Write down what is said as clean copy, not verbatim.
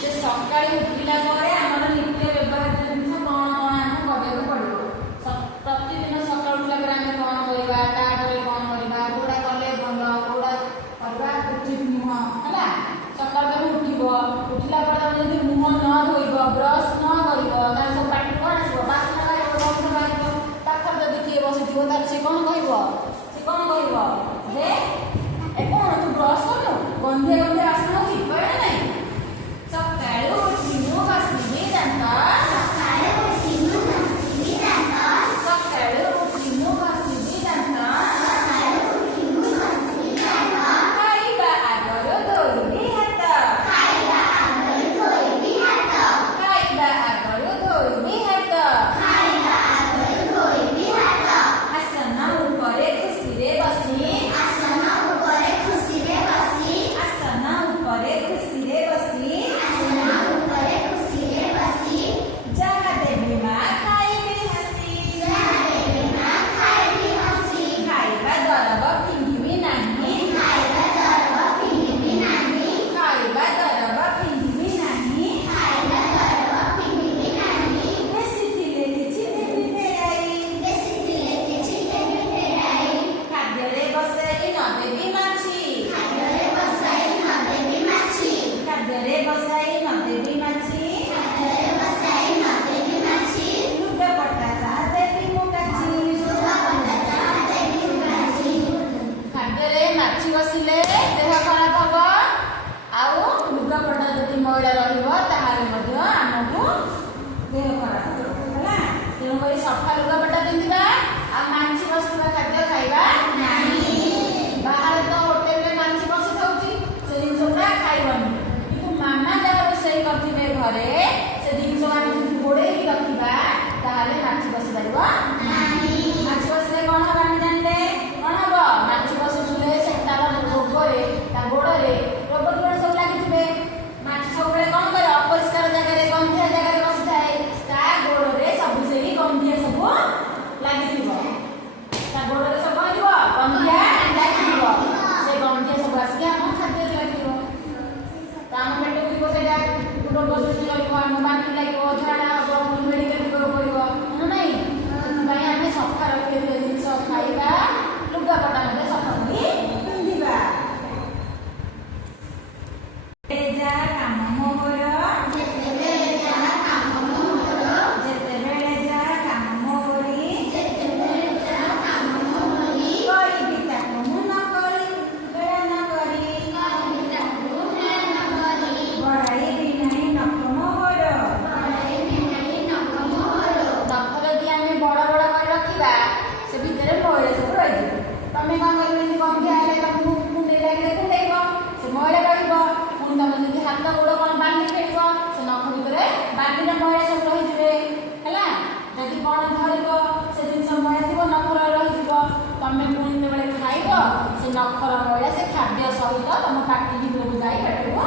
जे सकाळी उठिला ପରେ ଆମର ନିତ୍ୟ ବ୍ୟବହାର୍ଯ୍ୟ ଜିନିଷ କ'ଣ କ'ଣ ଆମକୁ କରିବାକୁ ପଡ଼ିବ। ପ୍ରତିଦିନ ସକାଳୁ ଉଠିଲା ପରେ ଆମେ କ'ଣ କରିବା, ତାପରେ କ'ଣ କରିବା, କୋଉଟା କଲେ ଭଲ, କୋଉଟା କରିବା ଉଚିତ ନୁହଁ ହେଲା। ସକାଳୁ ତମେ ଉଠିବ, ଉଠିଲା ପରେ ତମେ ଯଦି ମୁହଁ ନ ଧୋଇବ, ବ୍ରଶ ନ କରିବ, ତାହେଲେ ସବୁ ପାଟିରୁ କ'ଣ ଆସିବ, ବାସ୍ନା ବାହାରିବ, ଗନ୍ଧ ବାହାରିବ। ପାଖରେ ଯଦି କିଏ ବସିଥିବ ତାହେଲେ ସେ କ'ଣ କହିବ, ଯେ ଏ କ'ଣ ତୁ ବ୍ରଶ କରୁନୁ, ଗନ୍ଧିଆ ଗନ୍ଧିଆ ବାସ୍ନା ହେଉଛି, କହିବ ନା ନାହିଁ। ସକାଳୁ ଉଠି ମୁଁ ଘଷିବି ଦାନ୍ତ, ସକାଳୁ ଉଠି ମୁଁ ଘଷିବି ଦାନ୍ତ, ଖାଇବା ଆଗରୁ ଧୋଇବି ହାତ, ଆସନ ଉପରେ ଖୁସିରେ ବସି, ଯାହା ଦେବି ମା ଖାଇବି ହସି, ଖାଇବା ଦରବ ଫିଙ୍ଗିବି ନାହିଁ, ବେଶୀ ଥିଲେ କିଛି ଦେବି ଫେରାଇ, ଖାଦ୍ୟରେ ବସାଇ ନ ଦେବି ମାଛି, ଲୁଗାପଟା ତାହା ଦେବି ମୁଁ କାଚି। ଖାଦ୍ୟରେ ମାଛି ବସିଲେ ଦେହ ଖରାପ ହବ, ଆଉ ଲୁଗାପଟା ଯଦି ମଇଳା ରହିବ ତାହେଲେ ମଧ୍ୟ ଆମକୁ ଦେହ ଖରାପ ହେବ ହେଲା। ତେଣୁକରି ସଫା ଲୁଗାପଟା ପିନ୍ଧିବା, ଆଉ ମାଛି ବସୁଥିବା ଖାଦ୍ୟ ଖାଇବା ନାହିଁ। ବାହାରେ ତ ହୋଟେଲରେ ମାଛି ବସିଥାଉଛି, ସେ ଜିନିଷ ଗୁଡ଼ା ଖାଇବନି। କିନ୍ତୁ ମାମା ଯାହା ରୋଷେଇ କରିଥିବେ ଘରେ ସେ ଜିନିଷ ଆମେ ଯଦି ଘୋଡ଼େଇକି ରଖିବା ତାହେଲେ ମାଛି ବସି ପାରିବ ନାହିଁ। ମାଛି ବସିଲେ କ'ଣ ହବ ଆମେ ଜାଣିଲେ, କ'ଣ ହବ, ମାଛି ବସୁଥିଲେ ସେ ତାର ରୋଗରେ, ତା ଗୋଡ଼ରେ ରୋଗ ଜୀବାଣୁ ସବୁ ଲାଗିଥିବେ। ମାଛି ସବୁବେଳେ କ'ଣ କରେ, ଅପରିଷ୍କାର ଜାଗାରେ, ଗନ୍ଧିଆ ଜାଗାରେ ବସିଥାଏ, ତା ଗୋଡ଼ରେ ସବୁ ସେଇ ଗନ୍ଧିଆ ସବୁ ଲାଗିଥିବ, ତା ଗୋଡ଼ରେ ସବୁ କ'ଣ ଥିବ, ଗନ୍ଧିଆ ଲାଗିଥିବ। ସେ ଗନ୍ଧିଆ ସବୁ ଆସିକି ଆମ ଖାଦ୍ୟରେ ଲାଗିବ, ତ ଆମ ପେଟକୁ ଯିବ, ସେଇଟା ରୋଗ ସୃଷ୍ଟି କରିବ, ଆମ ବାନ୍ତି ଲାଗିବ, ଝାଡ଼ା ହବ, ମେଡ଼ିକାଲ ଯିବାକୁ ପଡ଼ିବ ନା ନାହିଁ। ସେଥିପାଇଁ ଆମେ ସଫା ରଖିଥିବା ଜିନିଷ ଖାଇବା, ଲୁଗାପଟା ମଧ୍ୟ ସଫା କରି ପିନ୍ଧିବା। ଯାହା କାମ ମୋର, ଯେତେବେଳେ ଯାହା କାମ ମୋରି, କରିବି ତାକୁ ମୁଁ ନ କରି, ବେଳ ନ କରି, ବଢ଼ାଇବି ନାହିଁ ନଖ ମୋହର। ନଖ ଯଦି ଆମେ ବଡ଼ ବଡ଼ କରି ରଖିବା ସେ ଭିତରେ ମଇଳା ସବୁ ରହିଯିବ। ତମେ କ'ଣ କରିବ, ଯଦି ଗନ୍ଧିଆ ହେଲେ ତମକୁ କୁଣ୍ଡେଇ ଲାଗିଲେ କୁଣ୍ଡେଇବ, ସେ ମଇଳା ରହିବ। ପୁଣି ତମେ ଯଦି ହାତ ଗୋଡ଼ କ'ଣ ବାଲି ଖେଳିବ, ସେ ନଖ ଭିତରେ ବାଲିରେ ମଇଳା ସବୁ ରହିଯିବେ ହେଲା। ଯଦି କ'ଣ ଧରିବ ସେ ଜିନିଷ ମଇଳା ଥିବ, ନଖର ରହିଯିବ, ତମେ ପୁଣି ଯେତେବେଳେ ଖାଇବ ସେ ନଖର ମଇଳା ସେ ଖାଦ୍ୟ ସହିତ ତମ ପାଟି ଭିତରକୁ ଯାଇ ପେଟକୁ